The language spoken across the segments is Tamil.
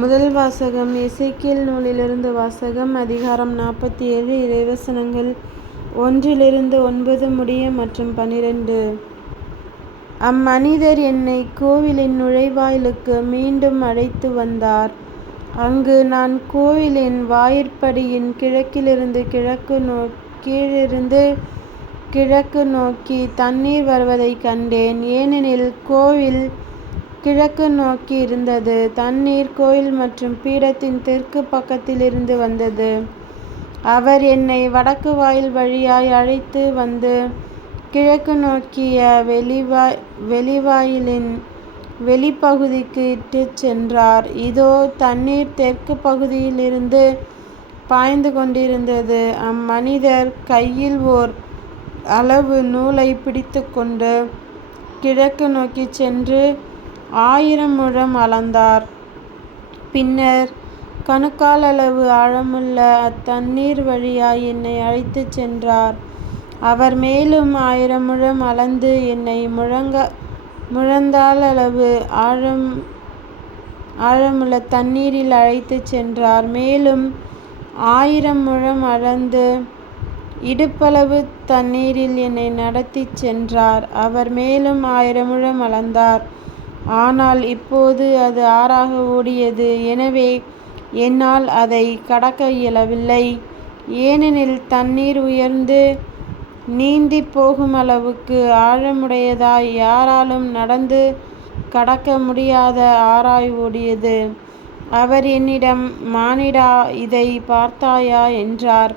முதல் வாசகம் இசைக்கியல் நூலிலிருந்து வாசகம் அதிகாரம் நாற்பத்தி ஏழு இறைவசனங்கள் ஒன்றிலிருந்து ஒன்பது முடிய மற்றும் பனிரெண்டு. அம்மனிதர் என்னை கோவிலின் நுழைவாயிலுக்கு மீண்டும் அழைத்து வந்தார். அங்கு நான் கோவிலின் வாயிற்படியின் கிழக்கிலிருந்து கிழக்கு நோ கீழிருந்து கிழக்கு நோக்கி தண்ணீர் வருவதைக் கண்டேன். ஏனெனில் கோவில் கிழக்கு நோக்கி இருந்தது. தண்ணீர் கோயில் மற்றும் பீடத்தின் தெற்கு பக்கத்திலிருந்து வந்தது. அவர் என்னை வடக்கு வாயில் வழியாய் அழைத்து வந்து கிழக்கு நோக்கிய வெளிவாய் வெளிவாயிலின் வெளிப்பகுதிக்கு இட்டுச் சென்றார். இதோ தண்ணீர் தெற்கு பகுதியிலிருந்து பாய்ந்து கொண்டிருந்தது. அம்மனிதர் கையில் ஓர் அளவு நூலை பிடித்துக்கொண்டு கிழக்கு நோக்கிச் சென்று ஆயிரம் முழம் அளந்தார். பின்னர் கணுக்கால் அளவு ஆழமுள்ள அத்தண்ணீர் வழியாய் என்னை அழைத்துச் சென்றார். அவர் மேலும் ஆயிரம் முழம் அளந்து என்னை முழங்கா முழந்தால் அளவு ஆழம் ஆழமுள்ள தண்ணீரில் அழைத்துச் சென்றார். மேலும் ஆயிரம் முழம் அளந்து இடுப்பளவு தண்ணீரில் என்னை நடத்தி சென்றார். அவர் மேலும் ஆயிரம் முழம் அளந்தார். ஆனால் இப்போது அது ஆறாக ஓடியது. எனவே என்னால் அதை கடக்க இயலவில்லை. ஏனெனில் தண்ணீர் உயர்ந்து நீந்திப் போகுமளவுக்கு ஆழமுடையதாய் யாராலும் நடந்து கடக்க முடியாத ஆறாய் ஓடியது. அவர் என்னிடம் மானிடா இதை பார்த்தாயா? என்றார்.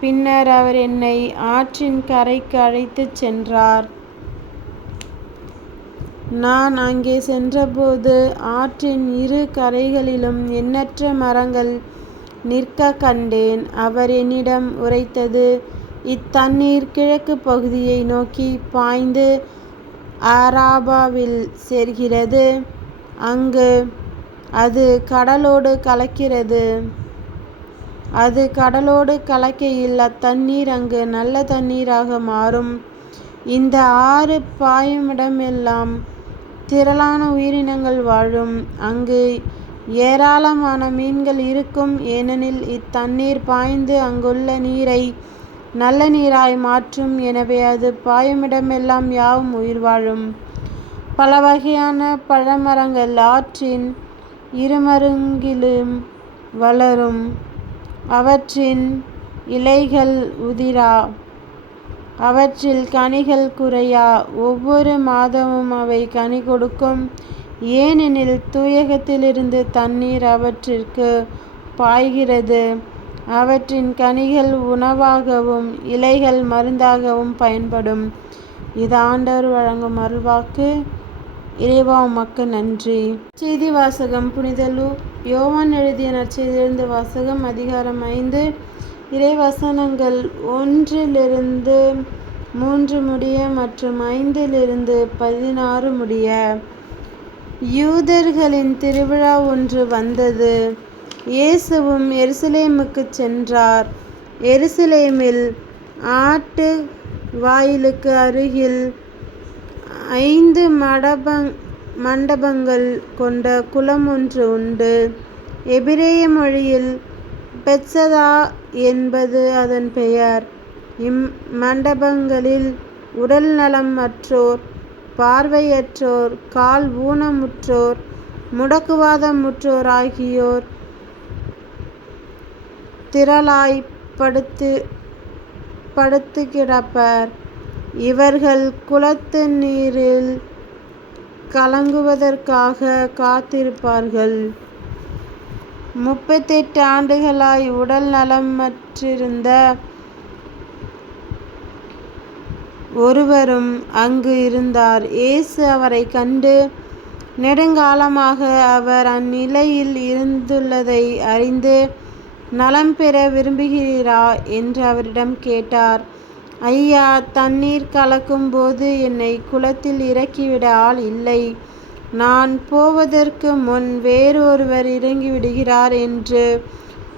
பின்னர் அவர் என்னை ஆற்றின் கரைக்கு அழைத்துச் சென்றார். நான் அங்கே சென்றபோது ஆற்றின் இரு கரைகளிலும் எண்ணற்ற மரங்கள் நிற்கக் கண்டேன். அவர் என்னிடம் உரைத்தது இத்தண்ணீர் கிழக்குப் பகுதியை நோக்கிப் பாய்ந்து அராபாவில் சேர்கிறது. அங்கு அது கடலோடு கலக்கிறது. அது கடலோடு கலக்கையில் அத்தண்ணீர் அங்கு நல்ல தண்ணீராக மாறும். இந்த ஆறு பாயுமிடமெல்லாம் திரளான உயிரினங்கள் வாழும். அங்கு ஏராளமான மீன்கள் இருக்கும். ஏனெனில் இத்தண்ணீர் பாய்ந்து அங்குள்ள நீரை நல்ல நீராய் மாற்றும். எனவே அது பாயுமிடமெல்லாம் யாவும் உயிர் வாழும். பல வகையான பழமரங்கள் ஆற்றின் இருமருங்கிலும் வளரும். அவற்றின் இலைகள் உதிரா. அவற்றில் கனிகள் குறையா. ஒவ்வொரு மாதமும் அவை கனி கொடுக்கும். ஏனெனில் தூயகத்திலிருந்து தண்ணீர் அவற்றிற்கு பாய்கிறது. அவற்றின் கனிகள் உணவாகவும் இலைகள் மருந்தாகவும் பயன்படும். இது ஆண்டவர் வழங்கும் அருள்வாக்கு. இறைவா உமக்கு நன்றி. செய்தி வாசகம் புனிதலு யோவான் எழுதிய நற்செய்தியிலிருந்து வாசகம் அதிகாரம் ஐந்து இறைவசனங்கள் ஒன்றிலிருந்து மூன்று முடிய மற்றும் ஐந்திலிருந்து பதினாறு முடிய. யூதர்களின் திருவிழா ஒன்று வந்தது. இயேசுவும் எருசலேமுக்குச் சென்றார். எருசலேமில் ஆட்டு வாயிலுக்கு அருகில் ஐந்து மண்டபங்கள் கொண்ட குளம் ஒன்று உண்டு. எபிரேய மொழியில் பெத்சதா என்பது அதன் பெயர். இம்மண்டபங்களில் உடல் நலம் அற்றோர் பார்வையற்றோர் கால் ஊனமுற்றோர் முடக்குவாதமுற்றோர் ஆகியோர் திரளாய்ப் படுத்துக்கிடப்பர். இவர்கள் குளத்து நீரில் கலங்குவதற்காகக் காத்திருப்பார்கள். முப்பத்தெட்டு ஆண்டுகளாய் உடல் நலமற்றிருந்த ஒருவரும் அங்கு இருந்தார். இயேசு அவரைக் கண்டு நெடுங்காலமாக அவர் அந்நிலையில் இருந்துள்ளதை அறிந்து நலம் பெற விரும்புகிறீரா? என்று அவரிடம் கேட்டார். ஐயா தண்ணீர் கலக்கும் போது என்னை குளத்தில் இறக்கிவிட ஆள் இல்லை. நான் போவதற்கு முன் வேறொருவர் இறங்கிவிடுகிறார் என்று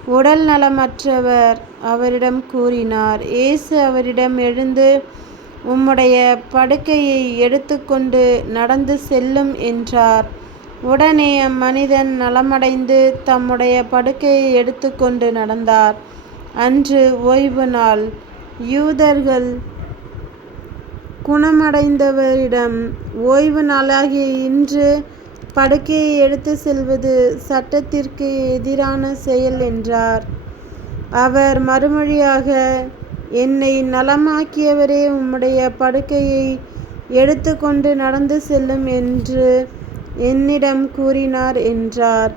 உடல் நலமற்றவர் அவரிடம் கூறினார். இயேசு அவரிடம் எழுந்து உம்முடைய படுக்கையை எடுத்துக்கொண்டு நடந்து செல்லும் என்றார். உடனே அம்மனிதன் நலமடைந்து தம்முடைய படுக்கையை எடுத்துக்கொண்டு நடந்தார். அன்று ஓய்வு நாள். யூதர்கள் குணமடைந்தவரிடம் ஓய்வு நாளாகிய இன்று படுக்கையை எடுத்து செல்வது சட்டத்திற்கு எதிரான செயல் என்றார். அவர் மறுமொழியாக என்னை நலமாக்கியவரே உம்முடைய படுக்கையை எடுத்துக்கொண்டு நடந்து செல்லும் என்று என்னிடம் கூறினார் என்றார்.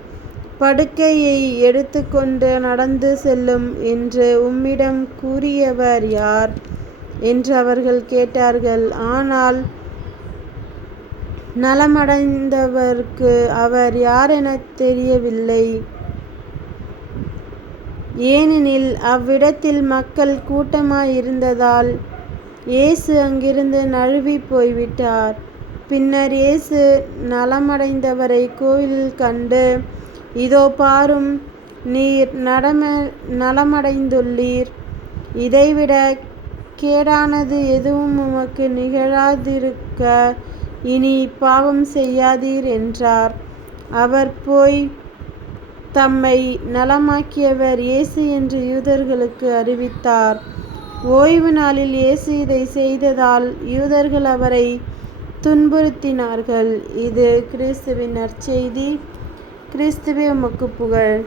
படுக்கையை எடுத்துக்கொண்டு நடந்து செல்லும் என்று உம்மிடம் கூறியவர் யார்? என்று அவர்கள் கேட்டார்கள். ஆனால் நலமடைந்தவருக்கு அவர் யாரெனத் தெரியவில்லை. ஏனெனில் அவ்விடத்தில் மக்கள் கூட்டமாயிருந்ததால் இயேசு அங்கிருந்து நழுவி போய்விட்டார். பின்னர் இயேசு நலமடைந்தவரை கோவிலில் கண்டு இதோ பாரும் நீர் நடம நலமடைந்துள்ளீர். இதைவிட கேடானது எதுவும் உமக்கு நிகழாதிருக்க இனி பாவம் செய்யாதீர் என்றார். அவர் போய் தம்மை நலமாக்கியவர் இயேசு என்று யூதர்களுக்கு அறிவித்தார். ஓய்வு நாளில் இயேசு இதை செய்ததால் யூதர்கள் அவரை துன்புறுத்தினார்கள். இது கிறிஸ்துவின் நற்செய்தி. கிறிஸ்துவே உமக்கு புகழ்.